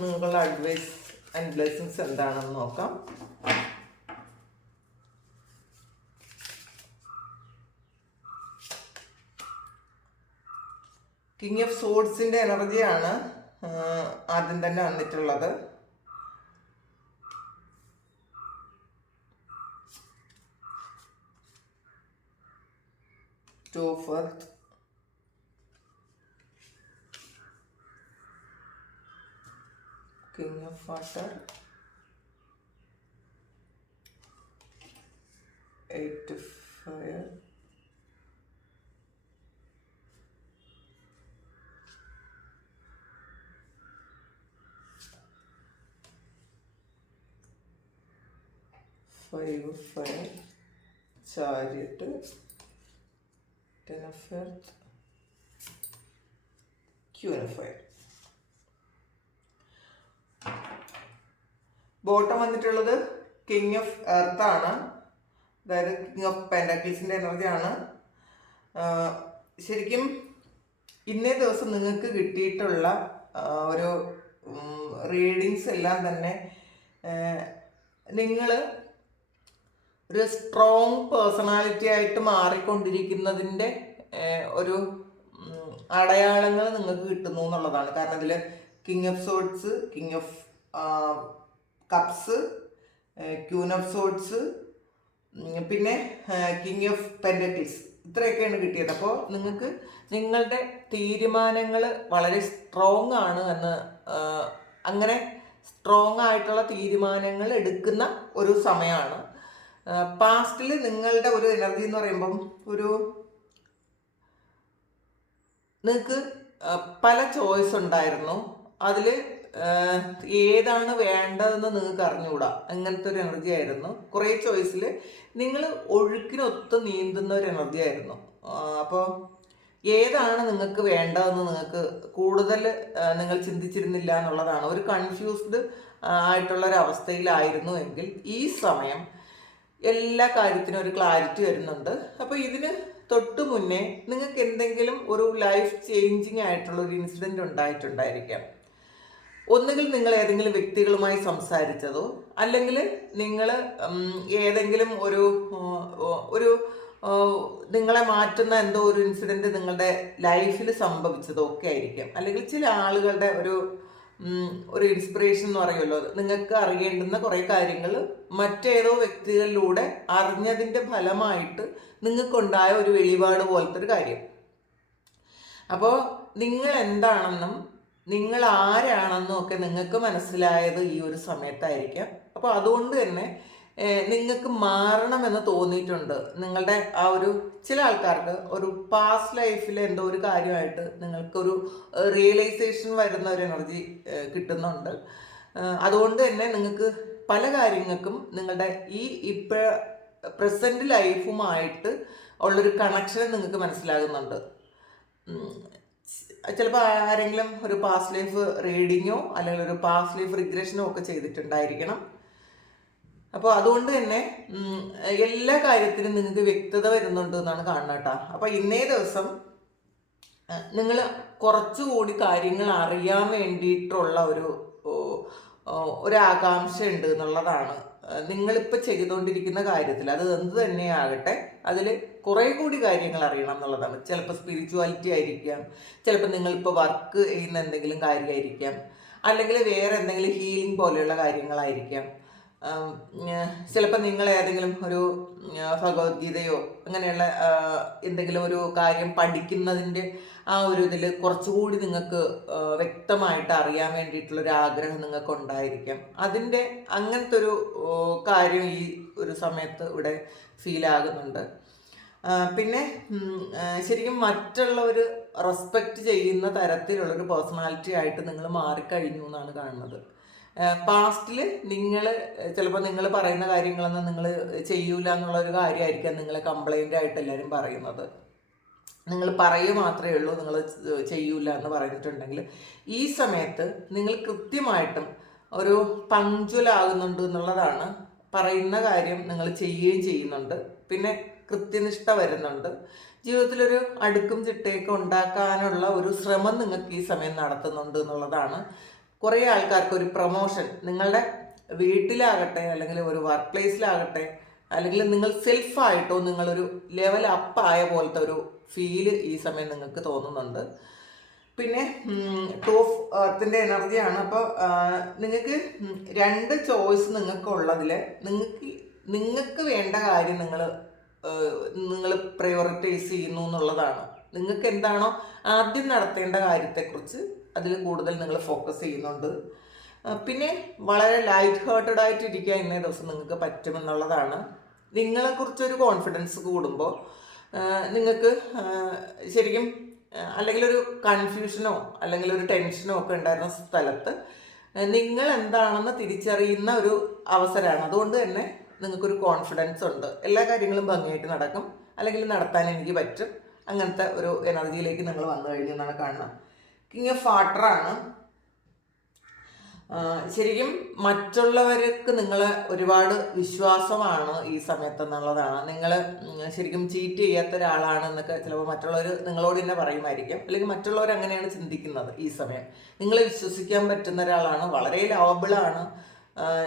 നിങ്ങളുടെ advice and blessings എന്താണെന്ന് നോക്കാം കിങ് ഓഫ് സോഡ്സിൻ്റെ എനർജിയാണ് ആദ്യം തന്നെ വന്നിട്ടുള്ളത് two four enough water, 8 to fire. Fire, chariot, 10 of earth, Q fire. Bottom വന്നിട്ടുള്ളത് കിങ് ഓഫ് എർത്ത് ആണ് അതായത് കിങ് ഓഫ് എനർജി ആണ് ശരിക്കും ഇന്നേ ദിവസം നിങ്ങൾക്ക് കിട്ടിയിട്ടുള്ള ഒരു റീഡിങ്സ് എല്ലാം തന്നെ നിങ്ങൾ ഒരു സ്ട്രോങ് പേഴ്സണാലിറ്റി ആയിട്ട് മാറിക്കൊണ്ടിരിക്കുന്നതിൻ്റെ ഒരു അടയാളങ്ങൾ നിങ്ങൾക്ക് കിട്ടുന്നു എന്നുള്ളതാണ് കാരണം അതിൽ king of swords king of cups queen of swords പിന്നെ കിങ് ഓഫ് പെൻഡക്കിൾസ് ഇത്രയൊക്കെയാണ് കിട്ടിയത് അപ്പോൾ നിങ്ങൾക്ക് നിങ്ങളുടെ തീരുമാനങ്ങൾ വളരെ സ്ട്രോങ് ആണ് എന്ന് അങ്ങനെ സ്ട്രോങ് ആയിട്ടുള്ള തീരുമാനങ്ങൾ എടുക്കുന്ന ഒരു സമയമാണ് പാസ്റ്റിൽ നിങ്ങളുടെ ഒരു എനർജി എന്ന് പറയുമ്പം ഒരു നിങ്ങൾക്ക് പല ചോയ്സ് ഉണ്ടായിരുന്നു അതിൽ ഏതാണ് വേണ്ടതെന്ന് നിങ്ങൾക്ക് അറിഞ്ഞുകൂടാ അങ്ങനത്തെ ഒരു എനർജി ആയിരുന്നു കുറേ ചോയ്സിൽ നിങ്ങൾ ഒഴുക്കിനൊത്ത് നീന്തുന്ന ഒരു എനർജി ആയിരുന്നു അപ്പോൾ ഏതാണ് നിങ്ങൾക്ക് വേണ്ടതെന്ന് നിങ്ങൾക്ക് കൂടുതൽ നിങ്ങൾ ചിന്തിച്ചിരുന്നില്ല എന്നുള്ളതാണ് ഒരു കൺഫ്യൂസ്ഡ് ആയിട്ടുള്ള ഒരു അവസ്ഥയിലായിരുന്നു എങ്കിൽ ഈ സമയം എല്ലാ കാര്യത്തിനും ഒരു ക്ലാരിറ്റി വരുന്നുണ്ട് അപ്പോൾ ഇതിന് തൊട്ട് മുന്നേ നിങ്ങൾക്ക് എന്തെങ്കിലും ഒരു ലൈഫ് ചേഞ്ചിങ് ആയിട്ടുള്ള ഒരു ഇൻസിഡൻറ്റ് ഉണ്ടായിട്ടുണ്ടായിരിക്കാം ഒന്നുകിൽ നിങ്ങൾ ഏതെങ്കിലും വ്യക്തികളുമായി സംസാരിച്ചതോ അല്ലെങ്കിൽ നിങ്ങൾ ഏതെങ്കിലും ഒരു ഒരു നിങ്ങളെ മാറ്റുന്ന എന്തോ ഒരു ഇൻസിഡൻറ്റ് നിങ്ങളുടെ ലൈഫിൽ സംഭവിച്ചതോ ഒക്കെ ആയിരിക്കും അല്ലെങ്കിൽ ചില ആളുകളുടെ ഒരു ഒരു ഇൻസ്പിറേഷൻ എന്ന് പറയുമല്ലോ നിങ്ങൾക്ക് അറിയേണ്ടുന്ന കുറേ കാര്യങ്ങൾ മറ്റേതോ വ്യക്തികളിലൂടെ അറിഞ്ഞതിൻ്റെ ഫലമായിട്ട് നിങ്ങൾക്കുണ്ടായ ഒരു വെളിപാട് പോലത്തെ ഒരു കാര്യം അപ്പോൾ നിങ്ങൾ എന്താണെന്നും നിങ്ങൾ ആരാണെന്നും ഒക്കെ നിങ്ങൾക്ക് മനസ്സിലായത് ഈ ഒരു സമയത്തായിരിക്കാം അപ്പോൾ അതുകൊണ്ട് തന്നെ നിങ്ങൾക്ക് മാറണമെന്ന് തോന്നിയിട്ടുണ്ട് നിങ്ങളുടെ ആ ഒരു ചില ആൾക്കാർക്ക് ഒരു പാസ്റ്റ് ലൈഫിൽ എന്തോ ഒരു കാര്യമായിട്ട് നിങ്ങൾക്കൊരു റിയലൈസേഷൻ വരുന്ന ഒരു എനർജി കിട്ടുന്നുണ്ട് അതുകൊണ്ട് തന്നെ നിങ്ങൾക്ക് പല കാര്യങ്ങൾക്കും നിങ്ങളുടെ ഈ ഇപ്പോൾ പ്രസൻറ്റ് ലൈഫുമായിട്ട് ഉള്ളൊരു കണക്ഷൻ നിങ്ങൾക്ക് മനസ്സിലാകുന്നുണ്ട് ചിലപ്പോൾ ആരെങ്കിലും ഒരു പാസ്റ്റ് ലൈഫ് റീഡിങ്ങോ അല്ലെങ്കിൽ ഒരു പാസ്റ്റ് ലൈഫ് റിഗ്രഷനോ ഒക്കെ ചെയ്തിട്ടുണ്ടായിരിക്കണം അപ്പോൾ അതുകൊണ്ട് തന്നെ എല്ലാ കാര്യത്തിലും നിങ്ങൾക്ക് വ്യക്തത വരുന്നുണ്ട് എന്നാണ് കാണുന്നത് കേട്ടോ അപ്പോൾ ഇന്നേ ദിവസം നിങ്ങൾ കുറച്ചുകൂടി കാര്യങ്ങൾ അറിയാൻ വേണ്ടിയിട്ടുള്ള ഒരു ഒരു ഉണ്ട് എന്നുള്ളതാണ് നിങ്ങളിപ്പോൾ ചെയ്തുകൊണ്ടിരിക്കുന്ന കാര്യത്തിൽ അത് എന്ത് തന്നെയാകട്ടെ അതിൽ കുറേ കൂടി കാര്യങ്ങൾ അറിയണം എന്നുള്ളതാണ് ചിലപ്പോൾ സ്പിരിച്വാലിറ്റി ആയിരിക്കാം ചിലപ്പോൾ നിങ്ങളിപ്പോൾ വർക്ക് ചെയ്യുന്ന എന്തെങ്കിലും കാര്യമായിരിക്കാം അല്ലെങ്കിൽ വേറെ എന്തെങ്കിലും ഹീലിംഗ് പോലെയുള്ള കാര്യങ്ങളായിരിക്കാം ചിലപ്പോൾ നിങ്ങൾ ഏതെങ്കിലും ഒരു ഭഗവത്ഗീതയോ അങ്ങനെയുള്ള എന്തെങ്കിലും ഒരു കാര്യം പഠിക്കുന്നതിൻ്റെ ആ ഒരു ഇതിൽ കുറച്ചുകൂടി നിങ്ങൾക്ക് വ്യക്തമായിട്ട് അറിയാൻ വേണ്ടിയിട്ടുള്ളൊരു ആഗ്രഹം നിങ്ങൾക്ക് ഉണ്ടായിരിക്കാം അതിൻ്റെ അങ്ങനത്തെ ഒരു കാര്യം ഈ ഒരു സമയത്ത് ഇവിടെ ഫീലാകുന്നുണ്ട് പിന്നെ ശരിക്കും മറ്റുള്ളവർ റെസ്പെക്റ്റ് ചെയ്യുന്ന തരത്തിലുള്ളൊരു പേഴ്സണാലിറ്റി ആയിട്ട് നിങ്ങൾ മാറിക്കഴിഞ്ഞു എന്നാണ് കാണുന്നത് പാസ്റ്റിൽ നിങ്ങൾ ചിലപ്പോൾ നിങ്ങൾ പറയുന്ന കാര്യങ്ങളൊന്നും നിങ്ങൾ ചെയ്യൂല എന്നുള്ള ഒരു കാര്യമായിരിക്കാം നിങ്ങൾ കംപ്ലൈൻ്റ് ആയിട്ട് എല്ലാവരും പറയുന്നത് നിങ്ങൾ പറയുക മാത്രമേ ഉള്ളൂ നിങ്ങൾ ചെയ്യൂല എന്ന് പറഞ്ഞിട്ടുണ്ടെങ്കിൽ ഈ സമയത്ത് നിങ്ങൾ കൃത്യമായിട്ടും ഒരു പങ്ക്ച്വൽ ആകുന്നുണ്ട് എന്നുള്ളതാണ് പറയുന്ന കാര്യം നിങ്ങൾ ചെയ്യുകയും ചെയ്യുന്നുണ്ട് പിന്നെ കൃത്യനിഷ്ഠ വരുന്നുണ്ട് ജീവിതത്തിലൊരു അടുക്കും ചിട്ടയൊക്കെ ഉണ്ടാക്കാനുള്ള ഒരു ശ്രമം നിങ്ങൾക്ക് ഈ സമയം നടത്തുന്നുണ്ട് എന്നുള്ളതാണ് കുറേ ആൾക്കാർക്ക് ഒരു പ്രൊമോഷൻ നിങ്ങളുടെ വീട്ടിലാകട്ടെ അല്ലെങ്കിൽ ഒരു വർക്ക് പ്ലേസിലാകട്ടെ അല്ലെങ്കിൽ നിങ്ങൾ സെൽഫായിട്ടോ നിങ്ങളൊരു ലെവൽ അപ്പ് ആയ പോലത്തെ ഒരു ഫീല് ഈ സമയം നിങ്ങൾക്ക് തോന്നുന്നുണ്ട് പിന്നെ ടോഫ് എർത്തിൻ്റെ എനർജിയാണ് അപ്പോൾ നിങ്ങൾക്ക് രണ്ട് ചോയ്സ് നിങ്ങൾക്കുള്ളതിൽ നിങ്ങൾക്ക് നിങ്ങൾക്ക് വേണ്ട കാര്യം നിങ്ങൾ നിങ്ങൾ പ്രയോറിറ്റൈസ് ചെയ്യുന്നു എന്നുള്ളതാണ് നിങ്ങൾക്ക് എന്താണോ ആദ്യം നടത്തേണ്ട കാര്യത്തെക്കുറിച്ച് അതിൽ കൂടുതൽ നിങ്ങൾ ഫോക്കസ് ചെയ്യുന്നുണ്ട് പിന്നെ വളരെ ലൈറ്റ് ഹാർട്ടഡ് ഇരിക്കുക ഇന്നേ ദിവസം നിങ്ങൾക്ക് പറ്റുമെന്നുള്ളതാണ് നിങ്ങളെക്കുറിച്ചൊരു കോൺഫിഡൻസ് കൂടുമ്പോൾ നിങ്ങൾക്ക് ശരിക്കും അല്ലെങ്കിൽ ഒരു കൺഫ്യൂഷനോ അല്ലെങ്കിൽ ഒരു ടെൻഷനോ ഒക്കെ ഉണ്ടായിരുന്ന സ്ഥലത്ത് നിങ്ങൾ എന്താണെന്ന് തിരിച്ചറിയുന്ന ഒരു അവസരമാണ് അതുകൊണ്ട് തന്നെ നിങ്ങൾക്കൊരു കോൺഫിഡൻസ് ഉണ്ട് എല്ലാ കാര്യങ്ങളും ഭംഗിയായിട്ട് നടക്കും അല്ലെങ്കിൽ നടത്താൻ എനിക്ക് പറ്റും അങ്ങനത്തെ ഒരു എനർജിയിലേക്ക് നിങ്ങൾ വന്നു കഴിഞ്ഞു എന്നാണ് കാണുന്നത് കിങ് ഓഫ് ഫാട്ടറാണ് ശരിക്കും മറ്റുള്ളവർക്ക് നിങ്ങൾ ഒരുപാട് വിശ്വാസമാണ് ഈ സമയത്ത് എന്നുള്ളതാണ് നിങ്ങൾ ശരിക്കും ചീറ്റ് ചെയ്യാത്ത ഒരാളാണ് എന്നൊക്കെ ചിലപ്പോൾ മറ്റുള്ളവർ നിങ്ങളോട് തന്നെ പറയുമായിരിക്കും അല്ലെങ്കിൽ മറ്റുള്ളവർ അങ്ങനെയാണ് ചിന്തിക്കുന്നത് ഈ സമയം നിങ്ങൾ വിശ്വസിക്കാൻ പറ്റുന്ന ഒരാളാണ് വളരെ ലാവബിളാണ്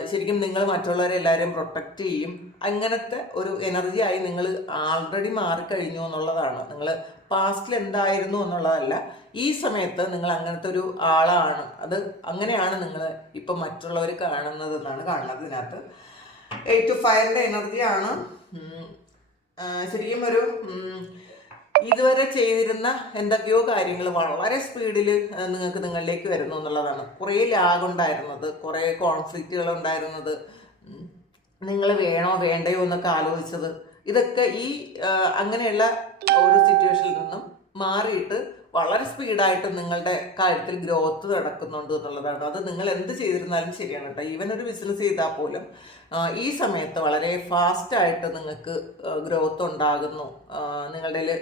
ശരിക്കും നിങ്ങൾ മറ്റുള്ളവരെ എല്ലാവരെയും പ്രൊട്ടക്റ്റ് ചെയ്യും അങ്ങനത്തെ ഒരു എനർജി ആയി നിങ്ങൾ ആൾറെഡി മാറിക്കഴിഞ്ഞു എന്നുള്ളതാണ് നിങ്ങൾ പാസ്റ്റിൽ എന്തായിരുന്നു എന്നുള്ളതല്ല ഈ സമയത്ത് നിങ്ങൾ അങ്ങനത്തെ ഒരു ആളാണ് അത് അങ്ങനെയാണ് നിങ്ങൾ ഇപ്പം മറ്റുള്ളവർ കാണുന്നത് എന്നാണ് കാണുന്നത് ഇതിനകത്ത് എയ്റ്റ് ടു ഫൈവിൻ്റെ എനർജിയാണ് ശരിക്കും ഒരു ഇതുവരെ ചെയ്തിരുന്ന എന്തൊക്കെയോ കാര്യങ്ങൾ വളരെ സ്പീഡിൽ നിങ്ങൾക്ക് നിങ്ങളിലേക്ക് വരുന്നു എന്നുള്ളതാണ് കുറേ ലാഗ് ഉണ്ടായിരുന്നത് കുറേ കോൺഫ്ലിക്റ്റുകൾ ഉണ്ടായിരുന്നത് നിങ്ങൾ വേണോ വേണ്ടയോ എന്നൊക്കെ ആലോചിച്ചത് ഇതൊക്കെ ഈ അങ്ങനെയുള്ള ഒരു സിറ്റുവേഷനിൽ നിന്നും മാറിയിട്ട് വളരെ സ്പീഡായിട്ട് നിങ്ങളുടെ കാര്യത്തിൽ ഗ്രോത്ത് നടക്കുന്നുണ്ട് എന്നുള്ളതാണ് അത് നിങ്ങൾ എന്ത് ചെയ്തിരുന്നാലും ശരിയാണ് കേട്ടോ ഈവൻ ഒരു ബിസിനസ് ചെയ്താൽ പോലും ഈ സമയത്ത് വളരെ ഫാസ്റ്റായിട്ട് നിങ്ങൾക്ക് ഗ്രോത്ത് ഉണ്ടാകുന്നു നിങ്ങളുടെ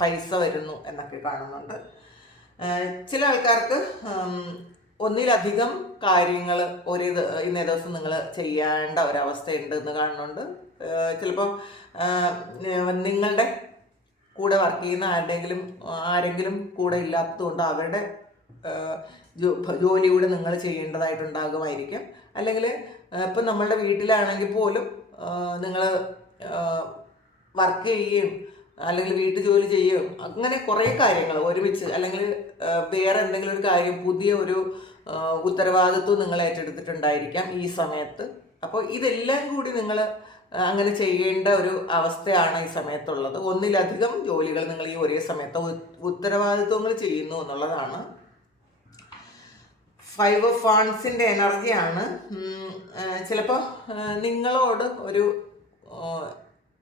പൈസ വരുന്നു എന്നൊക്കെ കാണുന്നുണ്ട് ചില ആൾക്കാർക്ക് ഒന്നിലധികം കാര്യങ്ങൾ ഒരേ ഇന്നേ ദിവസം നിങ്ങൾ ചെയ്യേണ്ട ഒരവസ്ഥയുണ്ട് എന്ന് കാണുന്നുണ്ട് ചിലപ്പം നിങ്ങളുടെ കൂടെ വർക്ക് ചെയ്യുന്ന ആരുടെങ്കിലും ആരെങ്കിലും കൂടെ ഇല്ലാത്തതുകൊണ്ട് അവരുടെ ജോലി കൂടെ നിങ്ങൾ ചെയ്യേണ്ടതായിട്ടുണ്ടാകുമായിരിക്കും അല്ലെങ്കിൽ ഇപ്പം നമ്മളുടെ വീട്ടിലാണെങ്കിൽ പോലും നിങ്ങൾ വർക്ക് ചെയ്യുകയും അല്ലെങ്കിൽ വീട്ടു ജോലി ചെയ്യും അങ്ങനെ കുറേ കാര്യങ്ങൾ ഒരുമിച്ച് അല്ലെങ്കിൽ വേറെ എന്തെങ്കിലും ഒരു കാര്യം പുതിയ ഒരു ഉത്തരവാദിത്വം നിങ്ങൾ ഏറ്റെടുത്തിട്ടുണ്ടായിരിക്കാം ഈ സമയത്ത് അപ്പോൾ ഇതെല്ലാം കൂടി നിങ്ങൾ അങ്ങനെ ചെയ്യേണ്ട ഒരു അവസ്ഥയാണ് ഈ സമയത്തുള്ളത് ഒന്നിലധികം ജോലികൾ നിങ്ങൾ ഈ ഒരേ സമയത്ത് ഉത്തരവാദിത്വങ്ങൾ ചെയ്യുന്നു എന്നുള്ളതാണ് ഫൈവ് ഓഫ് ഫാൺസിൻ്റെ എനർജിയാണ് ചിലപ്പോൾ നിങ്ങളോട് ഒരു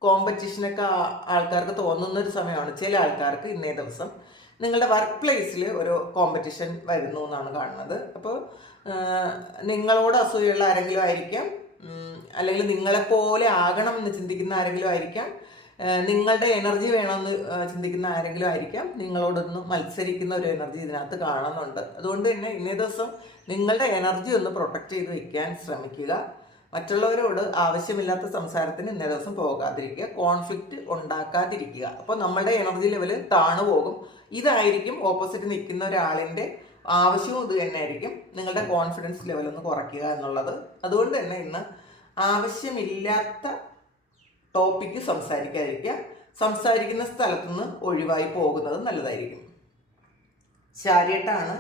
കോമ്പറ്റീഷനൊക്കെ ആൾക്കാർക്ക് തോന്നുന്ന ഒരു സമയമാണ് ചില ആൾക്കാർക്ക് ഇന്നേ ദിവസം നിങ്ങളുടെ വർക്ക് പ്ലേസിൽ ഒരു കോമ്പറ്റീഷൻ വരുന്നു എന്നാണ് കാണുന്നത് അപ്പോൾ നിങ്ങളോട് അസൂയുള്ള ആരെങ്കിലും ആയിരിക്കാം അല്ലെങ്കിൽ നിങ്ങളെപ്പോലെ ആകണം എന്ന് ചിന്തിക്കുന്ന ആരെങ്കിലും ആയിരിക്കാം നിങ്ങളുടെ എനർജി വേണമെന്ന് ചിന്തിക്കുന്ന ആരെങ്കിലും ആയിരിക്കാം നിങ്ങളോടൊന്ന് മത്സരിക്കുന്ന ഒരു എനർജി ഇതിനകത്ത് കാണുന്നുണ്ട് അതുകൊണ്ട് തന്നെ ഇന്നേ ദിവസം നിങ്ങളുടെ എനർജി ഒന്ന് പ്രൊട്ടക്റ്റ് ചെയ്ത് വയ്ക്കാൻ ശ്രമിക്കുക മറ്റുള്ളവരോട് ആവശ്യമില്ലാത്ത സംസാരത്തിന് ഇന്നേ ദിവസം പോകാതിരിക്കുക കോൺഫ്ലിക്റ്റ് ഉണ്ടാക്കാതിരിക്കുക അപ്പോൾ നമ്മുടെ എനർജി ലെവൽ താണു പോകും ഇതായിരിക്കും ഓപ്പോസിറ്റ് നിൽക്കുന്ന ഒരാളിൻ്റെ ആവശ്യവും ഇത് തന്നെയായിരിക്കും നിങ്ങളുടെ കോൺഫിഡൻസ് ലെവൽ ഒന്ന് കുറയ്ക്കുക എന്നുള്ളത് അതുകൊണ്ട് തന്നെ ഇന്ന് ആവശ്യമില്ലാത്ത ടോപ്പിക്ക് സംസാരിക്കാതിരിക്കുക സംസാരിക്കുന്ന സ്ഥലത്തുനിന്ന് ഒഴിവായി പോകുന്നത് നല്ലതായിരിക്കും ശാരിയട്ടാണ്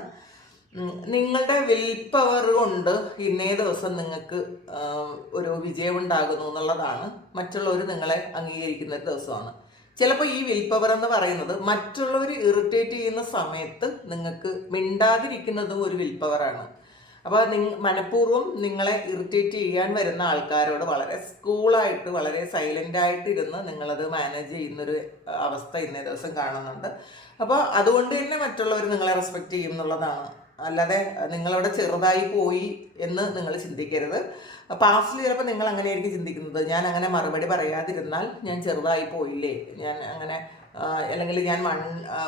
നിങ്ങളുടെ വിൽ പവർ കൊണ്ട് ഇന്നേ ദിവസം നിങ്ങൾക്ക് ഒരു വിജയം ഉണ്ടാകുന്നു എന്നുള്ളതാണ് മറ്റുള്ളവർ നിങ്ങളെ അംഗീകരിക്കുന്ന ദിവസമാണ് ചിലപ്പോൾ ഈ വിൽ പവർ എന്ന് പറയുന്നത് മറ്റുള്ളവർ ഇറിറ്റേറ്റ് ചെയ്യുന്ന സമയത്ത് നിങ്ങൾക്ക് മിണ്ടാതിരിക്കുന്നതും ഒരു വിൽ പവറാണ് അപ്പോൾ നിങ്ങ മനഃപൂർവ്വം നിങ്ങളെ ഇറിറ്റേറ്റ് ചെയ്യാൻ വരുന്ന ആൾക്കാരോട് വളരെ സ്കൂളായിട്ട് വളരെ സൈലൻ്റായിട്ട് ഇരുന്ന് നിങ്ങളത് മാനേജ് ചെയ്യുന്നൊരു അവസ്ഥ ഇന്നേ ദിവസം കാണുന്നുണ്ട് അപ്പോൾ അതുകൊണ്ട് തന്നെ മറ്റുള്ളവർ നിങ്ങളെ റെസ്പെക്റ്റ് ചെയ്യും എന്നുള്ളതാണ് അല്ലാതെ നിങ്ങളവിടെ ചെറുതായി പോയി എന്ന് നിങ്ങൾ ചിന്തിക്കരുത് പാസ്റ്റിൽ ചിലപ്പോൾ നിങ്ങൾ അങ്ങനെയായിരിക്കും ചിന്തിക്കുന്നത് ഞാൻ അങ്ങനെ മറുപടി പറയാതിരുന്നാൽ ഞാൻ ചെറുതായി പോയില്ലേ ഞാൻ അങ്ങനെ അല്ലെങ്കിൽ ഞാൻ മൺ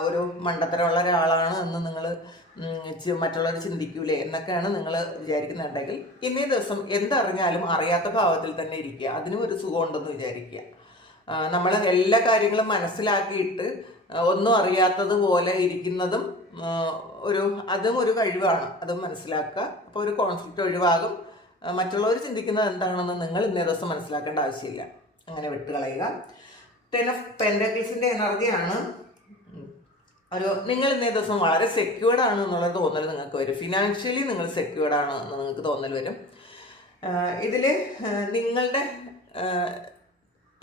ഒരു മണ്ടത്തരമുള്ള ഒരാളാണ് എന്ന് നിങ്ങൾ മറ്റുള്ളവർ ചിന്തിക്കൂലേ എന്നൊക്കെയാണ് നിങ്ങൾ വിചാരിക്കുന്നുണ്ടെങ്കിൽ ഇന്നേ ദിവസം എന്തറിഞ്ഞാലും അറിയാത്ത ഭാവത്തിൽ തന്നെ ഇരിക്കുക അതിനും ഒരു സുഖമുണ്ടെന്ന് വിചാരിക്കുക നമ്മൾ എല്ലാ കാര്യങ്ങളും മനസ്സിലാക്കിയിട്ട് ഒന്നും അറിയാത്തതുപോലെ ഇരിക്കുന്നതും ഒരു അതും ഒരു കഴിവാണ് അതും മനസ്സിലാക്കുക അപ്പോൾ ഒരു കോൺഫ്ലിക്റ്റ് ഒഴിവാകും മറ്റുള്ളവർ ചിന്തിക്കുന്നത് എന്താണെന്ന് നിങ്ങൾ ഇന്നേ ദിവസം മനസ്സിലാക്കേണ്ട ആവശ്യമില്ല അങ്ങനെ വിട്ടുകളയുക ടെൻ ഓഫ് പെൻഡക്കിൾസിൻ്റെ എനർജിയാണ് ഒരു നിങ്ങൾ ഇന്നേ ദിവസം വളരെ സെക്യൂർഡ് ആണ് എന്നുള്ള തോന്നൽ നിങ്ങൾക്ക് വരും ഫിനാൻഷ്യലി നിങ്ങൾ സെക്യൂർഡ് ആണ് എന്ന് നിങ്ങൾക്ക് തോന്നൽ വരും ഇതിൽ നിങ്ങളുടെ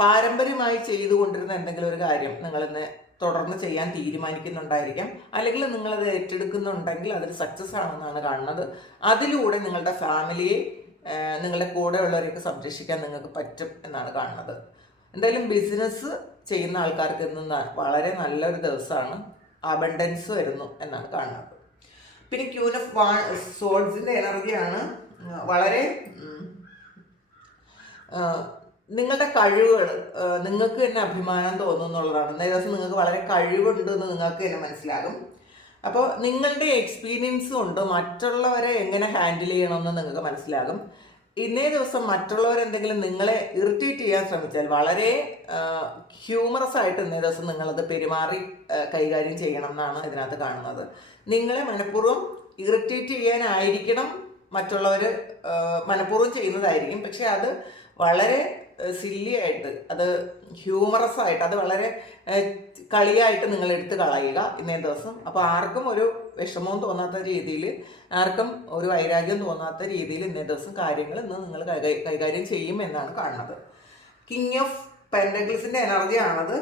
പാരമ്പര്യമായി ചെയ്തുകൊണ്ടിരുന്ന എന്തെങ്കിലും ഒരു കാര്യം നിങ്ങളിന്ന് തുടർന്ന് ചെയ്യാൻ തീരുമാനിക്കുന്നുണ്ടായിരിക്കാം അല്ലെങ്കിൽ നിങ്ങളത് ഏറ്റെടുക്കുന്നുണ്ടെങ്കിൽ അതൊരു സക്സസ് ആണെന്നാണ് കാണുന്നത് അതിലൂടെ നിങ്ങളുടെ ഫാമിലിയെ നിങ്ങളുടെ കൂടെ ഉള്ളവരെയൊക്കെ സംരക്ഷിക്കാൻ നിങ്ങൾക്ക് പറ്റും എന്നാണ് കാണുന്നത് എന്തായാലും ബിസിനസ് ചെയ്യുന്ന ആൾക്കാർക്ക് ഇന്ന് വളരെ നല്ലൊരു ദിവസമാണ് അബണ്ടൻസ് വരുന്നു എന്നാണ് കാണുന്നത് പിന്നെ ക്യൂൻ ഓഫ് വാ സോൾസിൻ്റെ എനർജിയാണ് വളരെ നിങ്ങളുടെ കഴിവുകൾ നിങ്ങൾക്ക് തന്നെ അഭിമാനം തോന്നും എന്നുള്ളതാണ് അന്നേ ദിവസം നിങ്ങൾക്ക് വളരെ കഴിവുണ്ട് എന്ന് നിങ്ങൾക്ക് തന്നെ മനസ്സിലാകും അപ്പോൾ നിങ്ങളുടെ എക്സ്പീരിയൻസ് കൊണ്ട് മറ്റുള്ളവരെ എങ്ങനെ ഹാൻഡിൽ ചെയ്യണമെന്ന് നിങ്ങൾക്ക് മനസ്സിലാകും ഇന്നേ ദിവസം മറ്റുള്ളവരെന്തെങ്കിലും നിങ്ങളെ ഇറിറ്റേറ്റ് ചെയ്യാൻ ശ്രമിച്ചാൽ വളരെ ഹ്യൂമറസ് ആയിട്ട് ഇന്നേ ദിവസം നിങ്ങളത് പെരുമാറി കൈകാര്യം ചെയ്യണം എന്നാണ് ഇതിനകത്ത് കാണുന്നത് നിങ്ങളെ മനഃപൂർവ്വം ഇറിറ്റേറ്റ് ചെയ്യാനായിരിക്കണം മറ്റുള്ളവർ മനഃപൂർവ്വം ചെയ്യുന്നതായിരിക്കും പക്ഷേ അത് വളരെ സില്ലിയായിട്ട് അത് ഹ്യൂമറസ് ആയിട്ട് അത് വളരെ കളിയായിട്ട് നിങ്ങൾ എടുത്ത് കളയുക ഇന്നേ ദിവസം അപ്പോൾ ആർക്കും ഒരു വിഷമവും തോന്നാത്ത രീതിയിൽ ആർക്കും ഒരു വൈരാഗ്യം തോന്നാത്ത രീതിയിൽ ഇന്നേ ദിവസം കാര്യങ്ങൾ ഇന്ന് നിങ്ങൾ കൈകാര്യം ചെയ്യും എന്നാണ് കാണുന്നത് കിങ് ഓഫ് പെൻഡഗിൾസിൻ്റെ എനർജി ആണത്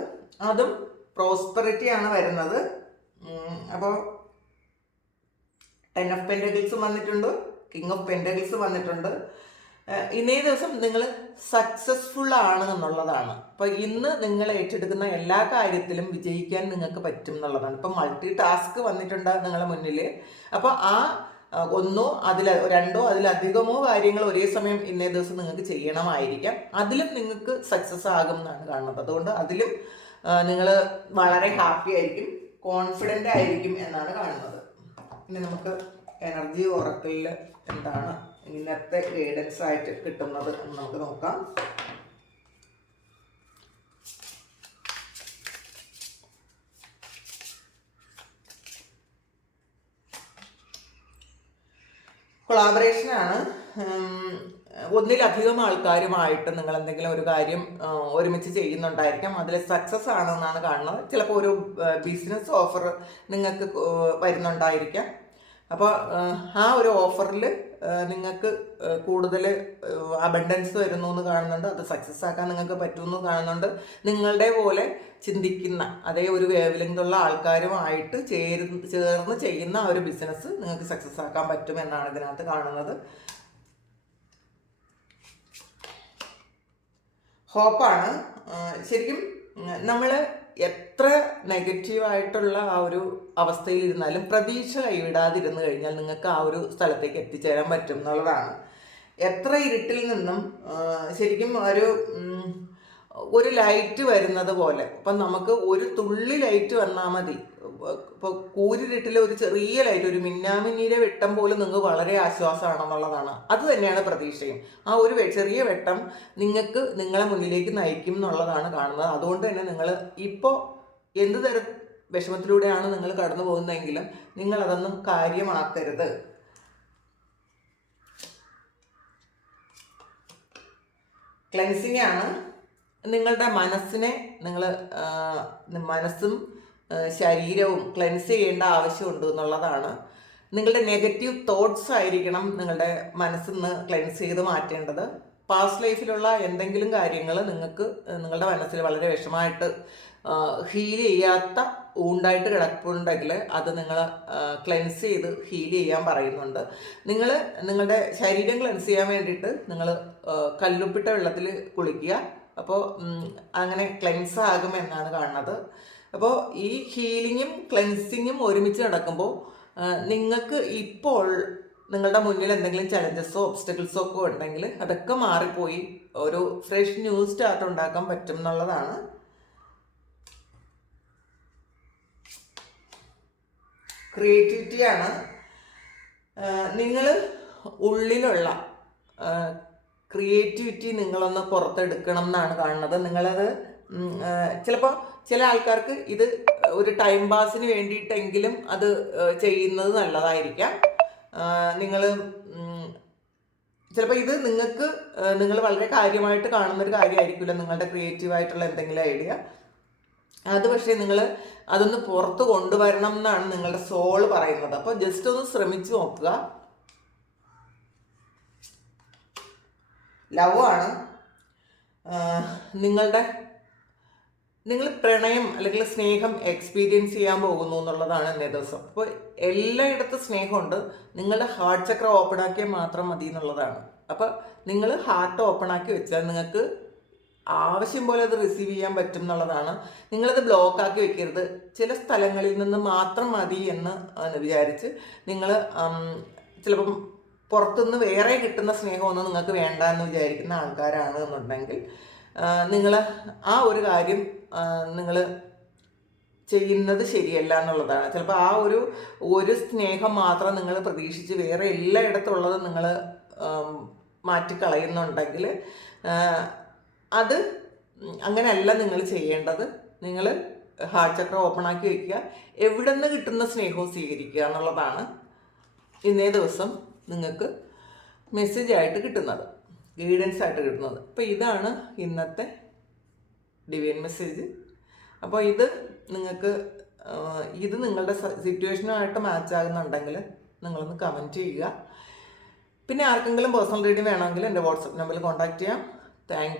അതും പ്രോസ്പെറിറ്റി ആണ് വരുന്നത് അപ്പോൾ ടെൻ ഓഫ് പെൻഡഗിൾസ് വന്നിട്ടുണ്ട് കിങ് ഓഫ് പെൻഡഗിൾസ് വന്നിട്ടുണ്ട് ഇന്നേ ദിവസം നിങ്ങൾ സക്സസ്ഫുൾ ആണ് എന്നുള്ളതാണ് അപ്പൊ ഇന്ന് നിങ്ങൾ ഏറ്റെടുക്കുന്ന എല്ലാ കാര്യത്തിലും വിജയിക്കാൻ നിങ്ങൾക്ക് പറ്റും എന്നുള്ളതാണ് ഇപ്പൊ മൾട്ടി ടാസ്ക് വന്നിട്ടുണ്ട് നിങ്ങളുടെ മുന്നിൽ അപ്പോൾ ആ ഒന്നോ അതിൽ രണ്ടോ അതിലധികമോ കാര്യങ്ങൾ ഒരേ സമയം ഇന്നേ ദിവസം നിങ്ങൾക്ക് ചെയ്യണമായിരിക്കാം അതിലും നിങ്ങൾക്ക് സക്സസ് ആകും എന്നാണ് കാണുന്നത് അതുകൊണ്ട് അതിലും നിങ്ങൾ വളരെ ഹാപ്പി ആയിരിക്കും കോൺഫിഡൻ്റ് ആയിരിക്കും എന്നാണ് കാണുന്നത് പിന്നെ നമുക്ക് എനർജി ഉറക്കലിൽ എന്താണ് ഇന്നത്തെ ഗ്രേഡൻസ് ആയിട്ട് കിട്ടുന്നത് എന്ന് നമുക്ക് നോക്കാം കൊളാബറേഷനാണ് ഒന്നിലധികം ആൾക്കാരുമായിട്ട് നിങ്ങൾ എന്തെങ്കിലും ഒരു കാര്യം ഒരുമിച്ച് ചെയ്യുന്നുണ്ടായിരിക്കാം അതിൽ സക്സസ് ആണെന്നാണ് കാണുന്നത് ചിലപ്പോൾ ഒരു ബിസിനസ് ഓഫർ നിങ്ങൾക്ക് വരുന്നുണ്ടായിരിക്കാം അപ്പോൾ ആ ഒരു ഓഫറിൽ നിങ്ങൾക്ക് കൂടുതൽ അബണ്ടൻസ് വരുന്നു എന്ന് കാണുന്നുണ്ട് അത് സക്സസ് ആക്കാൻ നിങ്ങൾക്ക് പറ്റുമെന്ന് കാണുന്നുണ്ട് നിങ്ങളുടെ പോലെ ചിന്തിക്കുന്ന അതേ ഒരു വേവലിംഗുള്ള ആൾക്കാരുമായിട്ട് ചേർ ചേർന്ന് ചെയ്യുന്ന ഒരു ബിസിനസ് നിങ്ങൾക്ക് സക്സസ് ആക്കാൻ പറ്റുമെന്നാണ് ഇതിനകത്ത് കാണുന്നത് ഹോപ്പാണ് ശരിക്കും നമ്മൾ എത്ര നെഗറ്റീവായിട്ടുള്ള ആ ഒരു അവസ്ഥയിൽ ഇരുന്നാലും പ്രതീക്ഷ കൈവിടാതിരുന്നു കഴിഞ്ഞാൽ നിങ്ങൾക്ക് ആ ഒരു സ്ഥലത്തേക്ക് എത്തിച്ചേരാൻ പറ്റും എന്നുള്ളതാണ് എത്ര ഇരുട്ടിൽ നിന്നും ശരിക്കും ഒരു ഒരു ലൈറ്റ് വരുന്നത് പോലെ ഇപ്പം നമുക്ക് ഒരു തുള്ളി ലൈറ്റ് വന്നാൽ മതി ഇപ്പോൾ കൂരിരുട്ടിൽ ഒരു ചെറിയ ലൈറ്റ് ഒരു മിന്നാമിന്നീരെ വെട്ടം പോലും നിങ്ങൾക്ക് വളരെ ആശ്വാസമാണെന്നുള്ളതാണ് അത് തന്നെയാണ് പ്രതീക്ഷയും ആ ഒരു ചെറിയ വെട്ടം നിങ്ങൾക്ക് നിങ്ങളെ മുന്നിലേക്ക് നയിക്കും എന്നുള്ളതാണ് കാണുന്നത് അതുകൊണ്ട് തന്നെ നിങ്ങൾ ഇപ്പോൾ എന്ത് തരം വിഷമത്തിലൂടെയാണ് നിങ്ങൾ കടന്നു പോകുന്നതെങ്കിലും നിങ്ങൾ അതൊന്നും കാര്യമാക്കരുത് ക്ലൻസിങ് ആണ് നിങ്ങളുടെ മനസ്സിനെ നിങ്ങൾ മനസ്സും ശരീരവും ക്ലെൻസ് ചെയ്യേണ്ട ആവശ്യമുണ്ട് എന്നുള്ളതാണ് നിങ്ങളുടെ നെഗറ്റീവ് തോട്ട്സ് ആയിരിക്കണം നിങ്ങളുടെ മനസ്സിൽ നിന്ന് ക്ലെൻസ് ചെയ്ത് മാറ്റേണ്ടത് പാസ്റ്റ് ലൈഫിലുള്ള എന്തെങ്കിലും കാര്യങ്ങൾ നിങ്ങൾക്ക് നിങ്ങളുടെ മനസ്സിൽ വളരെ വിഷമമായിട്ട് ഹീൽ ചെയ്യാത്ത ഊണ്ടായിട്ട് കിടപ്പുണ്ടെങ്കിൽ അത് നിങ്ങൾ ക്ലെൻസ് ചെയ്ത് ഹീൽ ചെയ്യാൻ പറയുന്നുണ്ട് നിങ്ങൾ നിങ്ങളുടെ ശരീരം ക്ലെൻസ് ചെയ്യാൻ വേണ്ടിയിട്ട് നിങ്ങൾ കല്ലുപ്പിട്ട വെള്ളത്തിൽ കുളിക്കുക അപ്പോൾ അങ്ങനെ ക്ലെൻസ് ആകുമെന്നാണ് കാണുന്നത് അപ്പോൾ ഈ ഹീലിങ്ങും ക്ലെൻസിങ്ങും ഒരുമിച്ച് നടക്കുമ്പോൾ നിങ്ങൾക്ക് ഇപ്പോൾ നിങ്ങളുടെ മുന്നിൽ എന്തെങ്കിലും ചലഞ്ചസോ ഒബ്സ്റ്റക്കിൾസോ ഒക്കെ ഉണ്ടെങ്കിൽ അതൊക്കെ മാറിപ്പോയി ഒരു ഫ്രഷ് ന്യൂ സ്റ്റാർട്ട് ഉണ്ടാക്കാൻ പറ്റും എന്നുള്ളതാണ് ക്രിയേറ്റിവിറ്റിയാണ് നിങ്ങൾ ഉള്ളിലുള്ള ക്രിയേറ്റിവിറ്റി നിങ്ങളൊന്ന് പുറത്തെടുക്കണം എന്നാണ് കാണുന്നത് നിങ്ങളത് ചിലപ്പോൾ ചില ആൾക്കാർക്ക് ഇത് ഒരു ടൈം പാസിന് വേണ്ടിയിട്ടെങ്കിലും അത് ചെയ്യുന്നത് നല്ലതായിരിക്കാം നിങ്ങൾ ചിലപ്പോൾ ഇത് നിങ്ങൾക്ക് നിങ്ങൾ വളരെ കാര്യമായിട്ട് കാണുന്നൊരു കാര്യമായിരിക്കില്ല നിങ്ങളുടെ ക്രിയേറ്റീവായിട്ടുള്ള എന്തെങ്കിലും ഐഡിയ അത് പക്ഷേ നിങ്ങൾ അതൊന്ന് പുറത്ത് കൊണ്ടുവരണം എന്നാണ് നിങ്ങളുടെ സോൾ പറയുന്നത് അപ്പോൾ ജസ്റ്റ് ഒന്ന് ശ്രമിച്ചു നോക്കുക ലവ് ആണ് നിങ്ങളുടെ നിങ്ങൾ പ്രണയം അല്ലെങ്കിൽ സ്നേഹം എക്സ്പീരിയൻസ് ചെയ്യാൻ പോകുന്നു എന്നുള്ളതാണ് ഇന്നേ ദിവസം അപ്പോൾ എല്ലായിടത്തും സ്നേഹമുണ്ട് നിങ്ങളുടെ ഹാർട്ട് ചക്ര ഓപ്പൺ ആക്കിയാൽ മാത്രം മതി എന്നുള്ളതാണ് അപ്പോൾ നിങ്ങൾ ഹാർട്ട് ഓപ്പൺ ആക്കി വെച്ചാൽ നിങ്ങൾക്ക് ആവശ്യം പോലെ അത് റിസീവ് ചെയ്യാൻ പറ്റും എന്നുള്ളതാണ് നിങ്ങളത് ബ്ലോക്കാക്കി വെക്കരുത് ചില സ്ഥലങ്ങളിൽ നിന്ന് മാത്രം മതി എന്ന് വിചാരിച്ച് നിങ്ങൾ ചിലപ്പം പുറത്തുനിന്ന് വേറെ കിട്ടുന്ന സ്നേഹമൊന്നും നിങ്ങൾക്ക് വേണ്ട എന്ന് വിചാരിക്കുന്ന ആൾക്കാരാണ് എന്നുണ്ടെങ്കിൽ നിങ്ങൾ ആ ഒരു കാര്യം നിങ്ങൾ ചെയ്യുന്നത് ശരിയല്ല എന്നുള്ളതാണ് ചിലപ്പോൾ ആ ഒരു ഒരു സ്നേഹം മാത്രം നിങ്ങൾ പ്രതീക്ഷിച്ച് വേറെ എല്ലായിടത്തുള്ളത് നിങ്ങൾ മാറ്റിക്കളയുന്നുണ്ടെങ്കിൽ അത് അങ്ങനെയല്ല നിങ്ങൾ ചെയ്യേണ്ടത് നിങ്ങൾ ഹാർട്ട് ചക്ര ഓപ്പൺ ആക്കി വയ്ക്കുക എവിടെ നിന്ന് കിട്ടുന്ന സ്നേഹവും സ്വീകരിക്കുക എന്നുള്ളതാണ് ഇന്നേ ദിവസം നിങ്ങൾക്ക് മെസ്സേജ് ആയിട്ട് കിട്ടുന്നത് ഗൈഡൻസ് ആയിട്ട് കിട്ടുന്നത് അപ്പോൾ ഇതാണ് ഇന്നത്തെ ഡിവൈൻ മെസ്സേജ് അപ്പോൾ ഇത് നിങ്ങൾക്ക് ഇത് നിങ്ങളുടെ സിറ്റുവേഷനുമായിട്ട് മാച്ച് ആകുന്നുണ്ടെങ്കിൽ നിങ്ങളൊന്ന് കമൻറ്റ് ചെയ്യുക പിന്നെ ആർക്കെങ്കിലും പേഴ്സണൽ റീഡിംഗ് വേണമെങ്കിൽ എൻ്റെ വാട്സപ്പ് നമ്പറിൽ കോൺടാക്റ്റ് ചെയ്യാം താങ്ക്